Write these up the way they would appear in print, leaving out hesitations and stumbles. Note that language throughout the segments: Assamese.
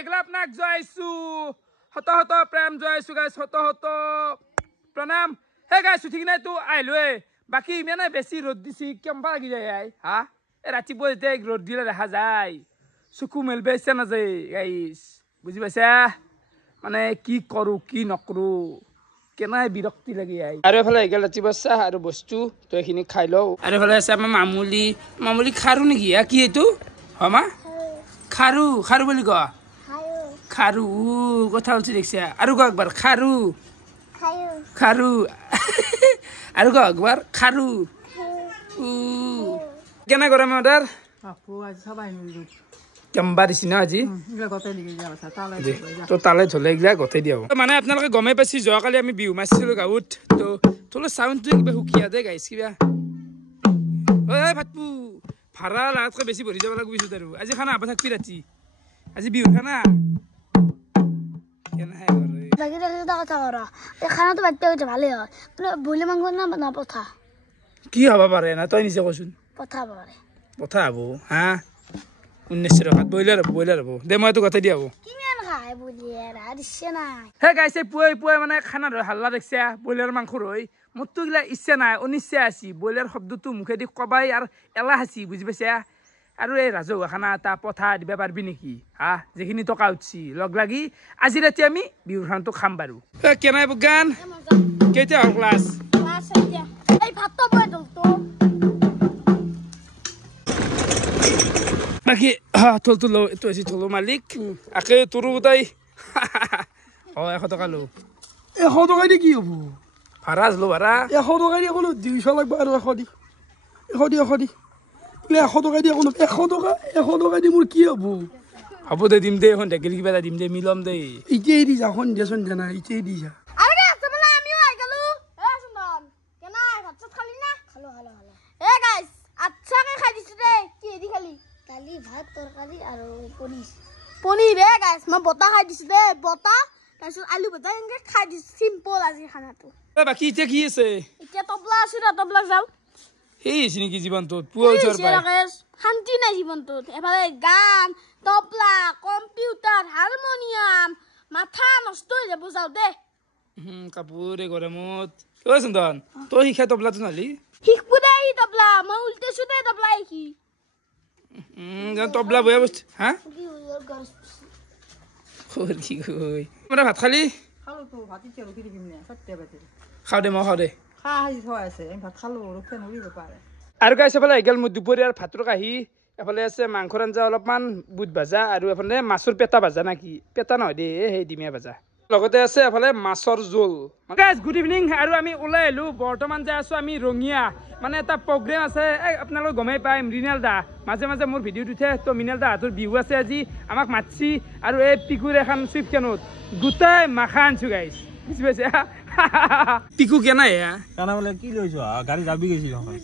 এগুলা আপনাক জয়ছু হত হত প্ৰেম জয়ছু গাইছ হত হত প্ৰণাম হে গাইছো ঠিক নাই তো আইলোৱে বাকি ইমানে বেছি ৰ'দ দিছি কেম্বা লাগি যায় হা ৰাতিপুৱা যেতিয়া ৰ'দ দিলে দেখা যায় চকু মেলবে ইচ্ছা নাযায় গাইছ বুজি পাইছা মানে কি কৰো কি নকৰো কেনাই বিৰক্তি লাগি যায় আৰু এফালে এগেল ৰাতিপুৱা চাহ আৰু বস্তু তো এইখিনি খাই লওঁ আৰু এফালে আছে আমাৰ মামুলি খাৰু নেকি কি এইটো হমা খাৰু খাৰু বুলি ক খাৰু কথা বলছি দেখছা আৰু ক একবাৰ খাৰু খাৰু আৰু ক একবাৰ খাৰু কেনে গৰম অৰ্ডাৰ কেম্বা দিছি না আজি তো তালে থলে এইগিলা গতাই দিয়া মানে আপোনালোকে গমেই পাইছি যোৱাকালি আমি বিহু মাৰিছিলো গাঁৱত তো তোলো চাউণ্ডটো কিবা সুকীয়া দে গাইছ কিবা ঐ ভাতপু ভাড়া লাগাতকৈ বেছি ভৰি যাব লাগিব বিহুত আৰু আজি খানা আবা থাকবি ৰাতি আজি বিহুৰ খানা কেনেহে খানাটো বাদ ভালেই হয় বইলাৰ মাংস না পঠা কি হ'ব পাৰে না তই নিজে কচোন পঠা হ'ব পাৰে পঠা হ'ব হা 1900 টকাত ব্ৰইলাৰ হ'ব দে মই তো গতাই দিয়া হ'ব কিমান খাই বইলাৰ আৰ ইচ্ছা নাই হে গাইছে পুৱাই মানে খানা ধৰ হাল্লা দেখছা ব্ৰইলাৰ মাংস ৰৈ মোৰতো গিলা ইচ্ছা নাই অনিচ্ছা আছে ব্ৰইলাৰ শব্দটো মুখেদি কবাই আৰু এলাহ আছে বুজি পাইছা আৰু এই ৰাজহুৱা খানা এটা পঠা দিব পাৰবি নেকি হা যিখিনি টকা উঠছি লগ লাগি আজি ৰাতি আমি বিহুৰ খানাটো খাম বাৰু কেনাই বুগান কেইটা হ'ল ক্লাছ এই ভাতটো বই দলতো বাকি থলটো লো এইটো আছে থলো মালিক আকে তোৰো তাই 100 টকা লো 100 টকা দি কি হ'ব ভাড়া লো ভাড়া 100 টকা দি কোনো 200 লাগব আৰু 100 দি 100 দি 100 টকা দি কোনো 100 টকা দি মোৰ কি হ'ব দে দিম দে এখন ঢেকিলি কিবা দিম দে মিলম দে ইটেই দি যা খন দেচোন জানা ইটেই দি যা আরে আসলে আমিও আই গেল সুন্দর কেন ভাত খালি না খালো এ গাইস আচ্ছা কে খাই দিছ রে কি দি খালি কালি ভাত তরকারি আর পনির রে গাইস মই বতা খাই দিছ দে বতা তাৰপিছত আলু বতা এনেকে খাই দিছ সিম্পল আজি খানাটো বাকি ইতে কি আছে এতিয়া তবলা আছে ৰ তবলা যাও এই সিনি জীবনটোত পুৱা উঠাৰ পাই শান্তি নাই জীবনটোত এফালে গান তবলা কম্পিউটাৰ হাৰমনিয়াম মাথা নষ্ট হৈ যাব যাও দে কাপোৰে গৰমত ঐ চন্দন তই শিক্ষা তবলাটো নালি শিকবো দে ই তবলা মই উল্টেছো দে তবলা শিকি তবলা বয়া বস্তু হা কি কই মানে ভাত খালি খালো তো ভাতি চলো কি দিম না সত্যি বাতি খাও দে মই খাও দে খাই হৈ আছে আমি ভাত খালো ৰখে নৰিব পাৰে আৰু গাইছ এফালে গেল মোৰ দুপৰীয়াৰ ভাতৰ কাহি এফালে আছে মাংসৰ আঞ্জা অলপমান বুট ভাজা আৰু এফালে মাছৰ পেটা ভাজা নাকি পেটা নহয় দে সেই ডিমীয়া ভাজা লগতে আছে এফালে মাছৰ জোল গাইছ গুড ইভিনিং আৰু আমি ওলাই আহিলো বৰ্তমান যে আছো আমি ৰঙিয়া মানে এটা প্ৰগ্ৰেম আছে আপোনালোক গমেই পাই মৃণাল দা মাজে মাজে মোৰ ভিডিঅ'ত উঠে তো মৃণাল দা হাতৰ বিহু আছে আজি আমাক মাতছি আৰু এই পিকুৰ এখন চুইফ কেনত গোটাই মাখা আনছো গাইছ বুজি পাইছে পিকু কেনা এয়া কানা বলে কি লৈছো গাড়ী যাবি গৈছি নহয়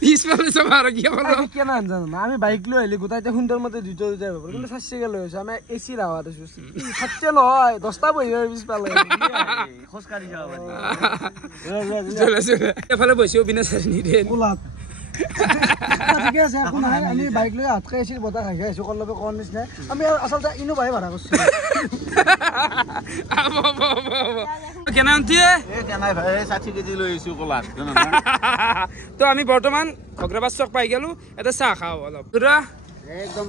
পিছফালে চাবা আৰু কি হ'ল কেনা জানো না আমি বাইক লৈ আহিলে গোটাইতে সুন্দৰ মতে দুইটা যাব পাৰো কিন্তু ফাৰ্ষ্টে লৈ আছো আমি এচি ৰাৱাত আছো ফাটে নহয় 10টা বহিব পিছফালে খোজ কাঢ়ি যাব চলে এফালে বহিছো বিনাচাৰি দে কোলাত ঠিকে আছে একো নহয় আমি বাইক লৈ হাত খাই এচিৰ বতাহ খাই আছো কলবে কোন নিচিনা আমি আচলতে ইনোভাই ভাড়া কৰিছো কেনা আনতিয়ে এ কেনাই ভাই 60 কেজি লৈ আইছো কোলাত তো আমি বৰ্তমান ঘগ্ৰাবাস চক পাই গেলো এটা চাহ খাও অলপ পুৰা একদম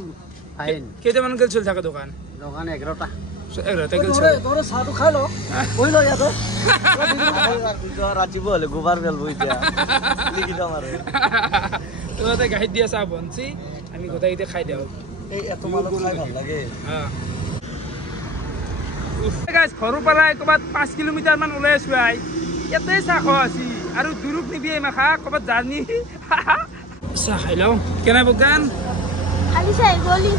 ফাইন কেইটামান গেল চল থাকে দোকান 11টা 11টা গেল চল তোরে চাহটো খাই ল বহি ল ইয়াতে ৰাতিপুৱা হলে গোবাৰ বেল বই দিয়া লিখি দাম আৰু তোতে গাইড দিয়া চাহ বনছি আমি গোটাইতে খাই দেও এই এত মাল খাই ভাল লাগে গাইছ ঘৰৰ পৰা ক'বাত 5 কিলোমিটাৰ মান ওলাই আছো আই ইয়াতে চাহ খোৱা আছি আৰু দুৰুক নিবি মাখা ক'বাত জানি চাহ খাই লওঁ কেনে বগান খালি চাই গলি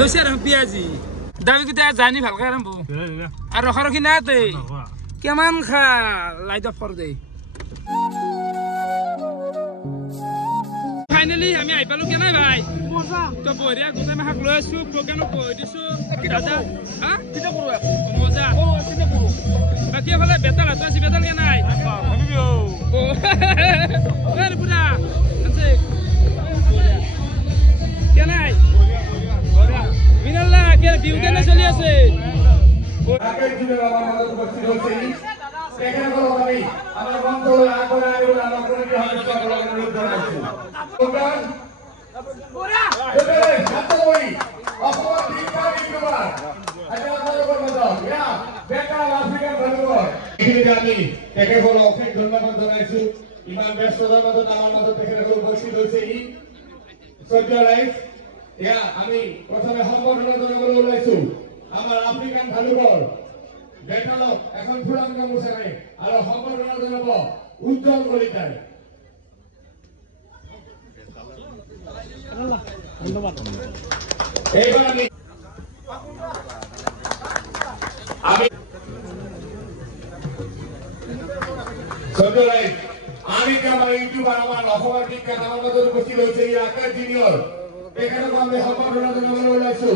লৈছে আৰু পিয়াজি দাবি কিটা জানি ভালকে আৰম্ভ আৰু ৰখি নাতে কেমান খা লাইট অফ কৰ দে ফাইনালি আমি আই পালো কেনে ভাই তো বঢ়িয়া গোটাই মাখাক লৈ আছো প্ৰগ্ৰামত বহি দিছো দাদা হা কিটা কৰো মজা কিটা কৰো বাকি এফালে বেতাল হাত আছে বেতাল কে নাই ভাবিও ওরে পুরা আছে কে নাই মিনাল্লা কে বিহু কেনে চলি আছে আগের দিনের আমার মধ্যে উপস্থিত হচ্ছে এখানে কোনো আমি আমার মন্ত্রণালয় আগরে আগরে আমার কমিটি হবে সকল অনুরোধ জানাচ্ছি প্রোগ্রাম এবারে ছাত্রই অসম দীক্ষা বিদ্যমান আচ্ছা আপনাদের কর্মদল ইয়া বেকার আফ্রিকান ধন্যবাদ এখানে আমি একে হলো অশেষ ধন্যবাদ জানাইছো ইমান ব্যস্ততার মধ্যে আমার মধ্যে এখানে উপস্থিত হয়েছে এই সদ্য লাইফ ইয়া আমি প্রথমে সম্বর্ধনা জানাবলৈ ওলাইছো আমার আফ্রিকান ভালুঘর বেটালক এখন ফুলাম গামোচাৰে আৰু সম্বৰ্ধনা জনাব উজ্জ্বল কলিতাই এইবাৰ আমি সদৰাই আমি আমাৰ ইউটিউবাৰ আমাৰ অসমৰ বিখ্যাত আমাৰ মাজত উপস্থিত হৈছে এই আকাশ জুনিয়ৰ এখানে আমি সম্বৰ্ধনা জনাবলৈ ওলাইছো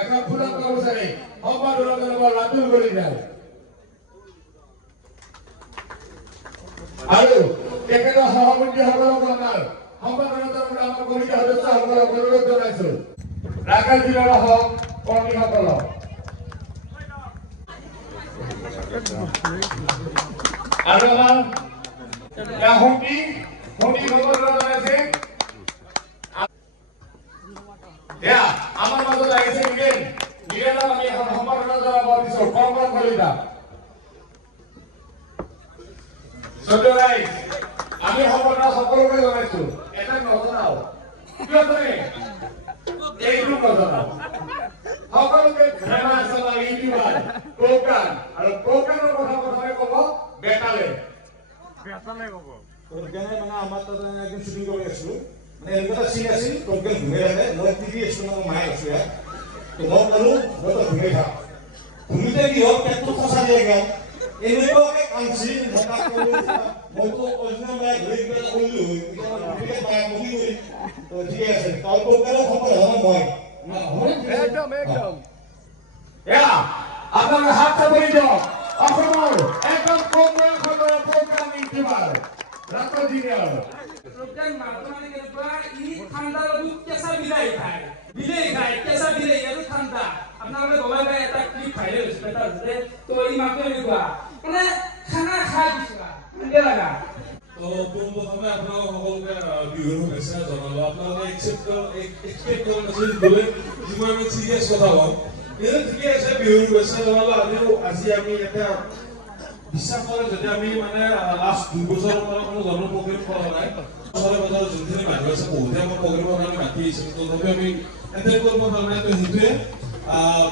এখন ফুলাম গামোচাৰে সম্বৰ্ধনা জনাব ৰাতুল কলিতাই আৰু তেখেতৰ সহমন্ত্ৰীসকলক আমাৰ সম্পাদনা জনাবলৈ আমাৰ কমিটি সদস্যসকলক অনুৰোধ জনাইছো ৰাকাল জিলাৰ কৰ্মীসকলক আৰু আমাৰ শুনি সম্পাদনা জনাইছে এয়া আমাৰ মাজত আহিছে নিৰেণক আমি এখন সম্পাদনা জনাব দিছো কৰ্মক কলিতা সদৰাই আমি সম্পূৰ্ণ সকলোকে জনাইছো এটা নজনাও কিয় জানে এইটো নজনাও সকলোকে ফেমাছ আমাৰ ইউটিউবাৰ প্ৰগ্ৰাম আৰু প্ৰগ্ৰামৰ কথা প্ৰথমে ক'ব বেটালে ক'ব মানে আমাৰ তাত একদিন শ্বুটিং কৰি আছিলো মানে এনেকুৱা চিন আছিল টোটেল ঘূৰি আহে মই টিভি আছিলো মানে মায়ে আছো ইয়াত মই ক'লো মই তো ঘূৰি থাক ঘূৰিতে কি হ'ল পেটটো ফচা দিয়ে গ'ল এনেকুৱাকে কাঞ্চি মইতো অৰিজিনেল মায়ে ঘূৰি কিবা কৰিলো মায়ে বহি কৰি ঠিক আছে তাৰ প্ৰগ্ৰামৰ সফল হ'ল মই একদম এয়া আপোনালোকে হাত চাপৰি দিয়ক অসমৰ একদম কম বয়সৰ program YouTuber Ratul junior program মাধ্যমে কেনেকুৱা ই ঠাণ্ডা লাগু কেঁচা বিলাহী খায় কেঁচা বিলাহী আৰু ঠাণ্ডা আপোনালোকে গমাই পাই এটা ক্লিপ ভাইৰেল হৈছে এটা যে তো এই মাধ্যমে এনেকুৱা মানে খানা খাই দিছিলা কেনে লাগা তো পোনপ্ৰথমে আপোনালোক সকলোকে বিহুৰ শুভেচ্ছা জনালো আপোনালোকে এক্সপেক্ট কৰা নাছিল বোলে যিমান আমি চিৰিয়াছ কথা কওঁ কিন্তু ঠিকে আছে বিহুৰ শুভেচ্ছা জনালো আজি আমি এটা বিশ্বাস কৰে যদি আমি মানে লাষ্ট 2 বছৰৰ পৰা কোনো জন্ম প্ৰগ্ৰেম কৰা নাই ওচৰে পাজৰে যোনখিনি মানুহ আছে বহুতে আমাৰ প্ৰগ্ৰেমৰ কাৰণে মাতি আহিছে তথাপি আমি এটেণ্ড কৰিব পৰা নাই তো সেইটোৱে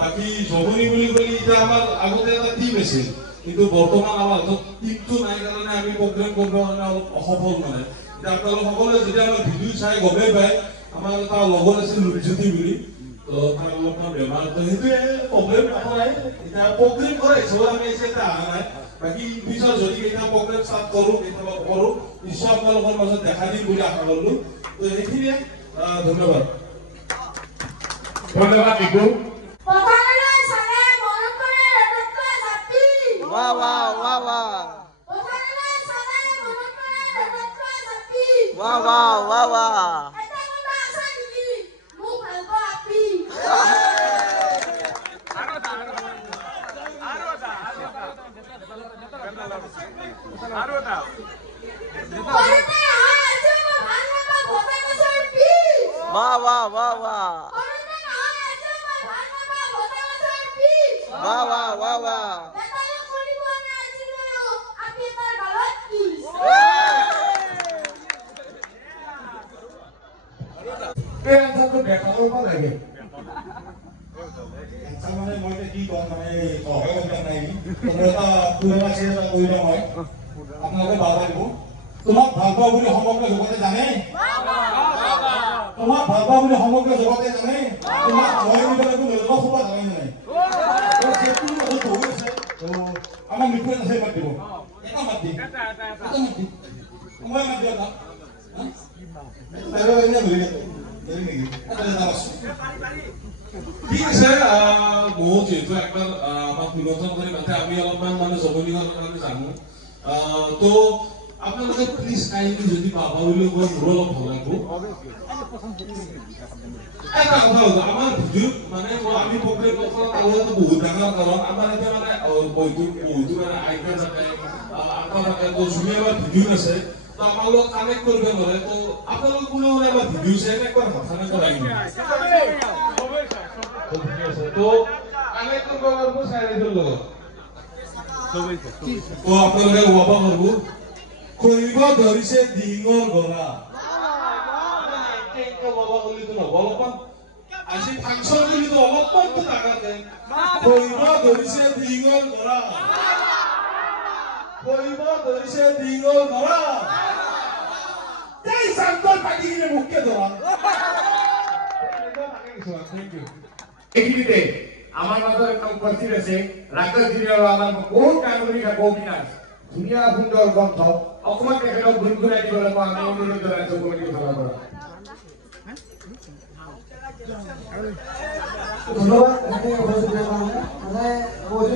বাকী জগনি বুলি ক'লে এতিয়া আমাৰ আগতে এটা টিম আছিল কিন্তু বৰ্তমান আমাৰ হাতত টিমটো নাই কাৰণে আমি প্ৰগ্ৰেম কৰিব কাৰণে অলপ অসফল মানে এতিয়া আপোনালোক সকলোৱে যদি আমাৰ ভিডিঅ' চাই গমেই পায় আমাৰ এটা লগৰ আছিল ৰূপজ্যোতি বুলি তো তাৰ অলপমান বেমাৰ তো সেইটোৱে প্ৰগ্ৰেম একো নাই এতিয়া প্ৰগ্ৰেম কৰা হিচাপত আমি এতিয়া অহা নাই বাকি পিছত যদি এটা প্ৰগ্ৰেম ষ্টাৰ্ট কৰোঁ কেতিয়াবা কৰোঁ নিশ্চয় আপোনালোকৰ মাজত দেখা দিম বুলি আশা কৰিলোঁ তো সেইখিনিয়ে ধন্যবাদ বিকু वाह वाह वाह वाह वाह वाह वाह वाह वाह वाह वाह वाह वाह वाह वाह वाह এই আনসারটো দেখালো পা লাগে মানে মই কি কম মানে সহায় কৰা নাই তোমৰা পুৰোটা চেষ্টা কৰি লওঁ মই আপোনালোকে বাধা দিব তোমাক ভাল পাওঁ বুলি সমগ্ৰ জগতে জানে তোমাক ভাল পাওঁ বুলি সমগ্ৰ জগতে জানে তোমাক মই নিবলৈ লৈ যাব খোপা জানে নাই তো সেইটো কথা হৈ আছে তো আমাৰ মিত্ৰ আছে মাত দিব এটা মাত দি মই মাত দিওঁ না তাৰে এনে হৈ গ'ল ঠিক আছে মই যিহেতু একবাৰ আমাক নিমন্ত্ৰণ কৰি মাতে আমি অলপমান মানে জগনিঙৰ কাৰণে জানো তো আপোনালোকে প্লিজ কাইণ্ডলি যদি পাবা বুলি কয় মোৰ অলপ ভাল লাগিব এটা কথা হ'ল আমাৰ ভিডিঅ' মানে আমি প্ৰগ্ৰেম কৰা কাৰণটো বহুত ডাঙৰ কাৰণ আমাৰ এতিয়া মানে বহুতো মানে আইডিয়া থাকে আমাৰ থাকে তো জুনিয়ৰ ভিডিঅ' আছে তো আমাৰ লগত কানেক্ট কৰিব নোৱাৰে তো আপোনালোক কোনেও এবাৰ ভিডিঅ' চাই একবাৰ কথা নকৰাই তো কানেক্ট কৰিব পাৰিব চাইডৰ লগত তো আপোনালোকে ওৱাব পাৰিব কৰিব ধৰিছে ডিঙৰ গৰা বাবা বলি তো নহ'ব অলপমান আজি ফাংচন বুলি তো অলপমান তো ডাঙৰকে কৰিব ধৰিছে ডিঙৰ গৰা কৰিব ধৰিছে ডিঙৰ গৰা এই চান্তন পাতি কিনে মুখকে ধৰা থ্যাংক ইউ এইখিনিতে আমাৰ মাজত একদম উপস্থিত আছে ৰাকেশ জুনিয়ৰ আমাৰ বহুত কামৰিকা কবিনাশ ধুনীয়া সুন্দৰ গ্ৰন্থ অকণমান তেখেতক গুণগুণাই দিবলৈ মই আমি অনুৰোধ জনাইছোঁ কমিটিৰ ফালৰ পৰা ধন্যবাদ মানে বহুত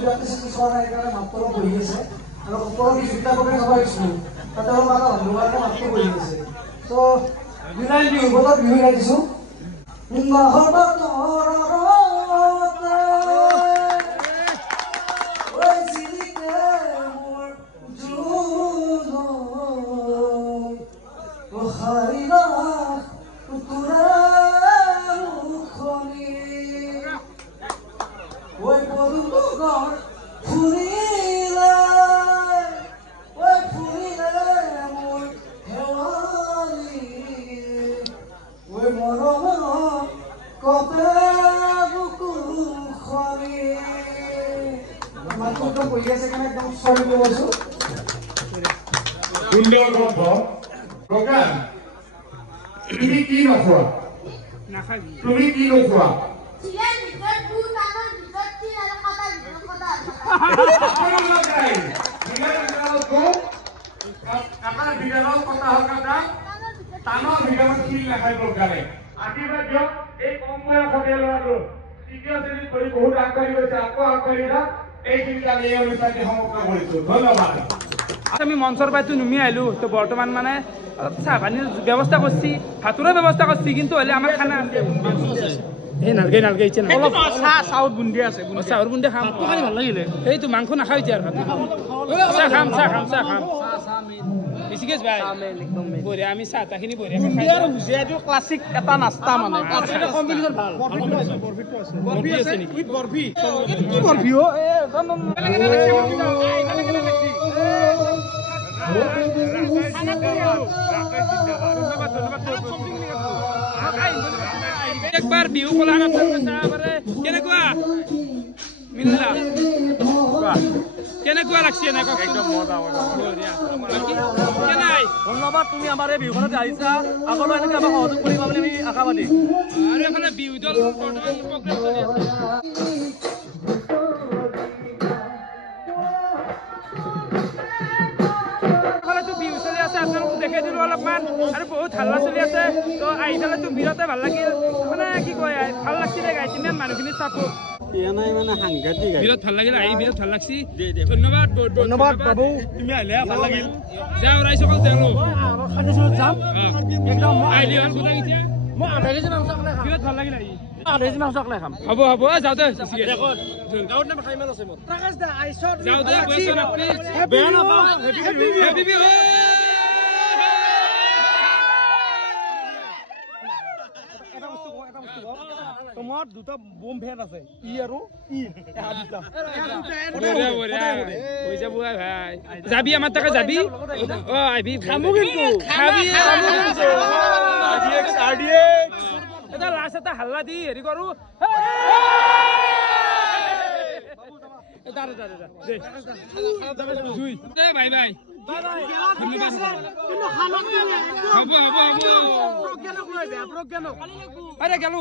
মাত্ৰ বহি আছে আৰু সকলো চিন্তা কৰি খাব আহিছিলোঁ তাতে মানে ধন্যবাদে মাত্ৰ বহি আছে ত' বিলাই বিহু বতৰত বিহু গাই দিছোঁ সুন্দৰ গ্ৰন্থ প্ৰকাশ তুমি কি নোখোৱা তুমি কি নোখোৱা আপোনাৰ বিদ্যালয়ত কথা হ'ল কথা টানৰ ভিতৰত কি লেখাই প্ৰকাৰে আশীৰ্বাদ দিয়ক এই কম বয়সতে ল'ৰাটো তৃতীয় শ্ৰেণীত পঢ়ি বহুত আগবাঢ়ি গৈছে আকৌ আগবাঢ়ি যাওক এইখিনি আমি এই অনুষ্ঠানটি সমাপ্ত কৰিছোঁ ধন্যবাদ আমি মঞ্চৰ পৰাইতো নুমি আহিলোঁ তো বৰ্তমান মানে অলপ চাহ পানীৰ ব্যৱস্থা কৰিছি ভাতৰো ব্যৱস্থা কৰিছি কিন্তু হ'লে আমাৰ খানা এই নালগে নালগে ইচ্ছা নাই অলপ চাউল বুন্দিয়া আছে চাউল বুন্দিয়া খাম খাই ভাল লাগিলে সেইটো মাংস নাখাওঁ এতিয়া আৰু চাহ খাম চাহ খাম চাহ খাম বেছিকে ভাই বঢ়িয়া আমি চাহ তাহখিনি বঢ়িয়া আৰু ভুজিয়াটো ক্লাছিক এটা নাস্তা মানে কম্বিনেশ্যন ভাল বৰফি আছে নেকি উইথ বৰফি কি বৰফি অ একবাৰ বিহু কলাৰ কেনেকুৱা মিলা কেনেকুৱা লাগছে একদম মজা কেনাই ধন্যবাদ তুমি আমাৰ এই বিহুখনত আহিছা আগলৈ এনেকৈ আমাক সহযোগ কৰিবা বুলি আমি আশাবাদী আৰু এফালে বিহু দল বৰ্তমান প্ৰগ্ৰেম চলি আছে বিহু চলি আছে আপোনালোকক দেখাই দিলোঁ অলপমান আৰু বহুত হাল্লা চলি আছে তো আহি পেলাইতো বিৰাটে ভাল লাগিল মানে কি কয় ভাল লাগিছিলে গাইছে ইমান মানুহখিনি চাপো বিৰাট ভাল লাগিল আহি বিৰাট ভাল লাগছি ধন্যবাদ ধন্যবাদ বাবু তুমি আহিলে ভাল লাগিল যাওঁ ৰাইজ অকল তেওঁলোক বিৰাট ভাল লাগিল আহি হ'ব হ'ব যাওঁ দে যাওঁ দে তোমাৰ দুটা বম ফেন আছে ই আৰু যাবি আমাৰ তাকে যাবি অ আহিবি খামো কিন্তু এটা লাষ্ট এটা হাল্লা দি হেৰি কৰো বাই বাই আৰে গেল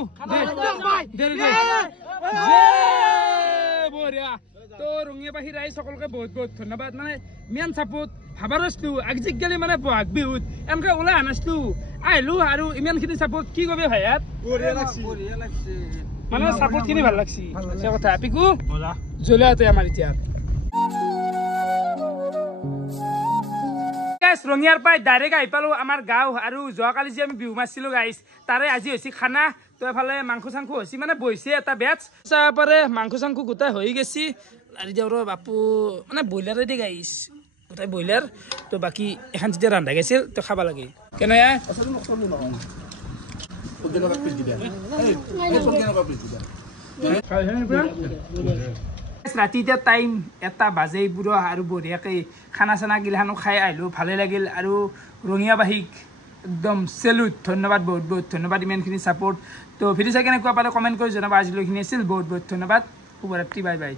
বঢ়িয়া তো ৰঙিয়া বাহিৰ আহি সকলোকে বহুত বহুত ধন্যবাদ মানে মেইন চাপোৰ্ট ভাবাৰ আছিলো আজিকালি মানে বহাগ বিহুত এনেকৈ ওলাই আনিছিলো আহিলো আৰু ইমানখিনি চাপোৰ্ট কি কবি ভাই ইয়াত মানে চাপোৰ্ট খিনি ভাল লাগছি কথা পিকু জ্বলাতে আমাৰ এতিয়া গাইছ ৰঙিয়াৰ পাই ডাইৰেক্ট আহি পালোঁ আমাৰ গাঁও আৰু যোৱাকালি যে আমি বিহু মাৰিছিলোঁ গাইছ তাৰে আজি হৈছে খানা তো এফালে মাংস চাংস হৈছে মানে বহিছে এটা বেচ চাহপাৰে মাংস চাংস গোটাই হৈ গৈছে আৰু এতিয়া বাপু মানে ব্ৰইলাৰে দি গাইছ গোটাই ব্ৰইলাৰ তো বাকী এখন যেতিয়া ৰন্ধা গৈছিল তো খাব লাগে কেনে ৰাতি এতিয়া টাইম 1টা বাজে বুঢ়ো আৰু বঢ়িয়াকৈ খানা চানা গিলাখানো খাই আহিলোঁ ভালে লাগিল আৰু ৰঙিয়াবাসীক একদম চেলুট ধন্যবাদ বহুত বহুত ধন্যবাদ ইমানখিনি ছাপোৰ্ট তো ভিডিঅ' চাই কেনেকুৱা পালে কমেণ্ট কৰি জনাব আজিলৈখিনি আছিল বহুত বহুত ধন্যবাদ শুভৰাত্ৰি বাই বাই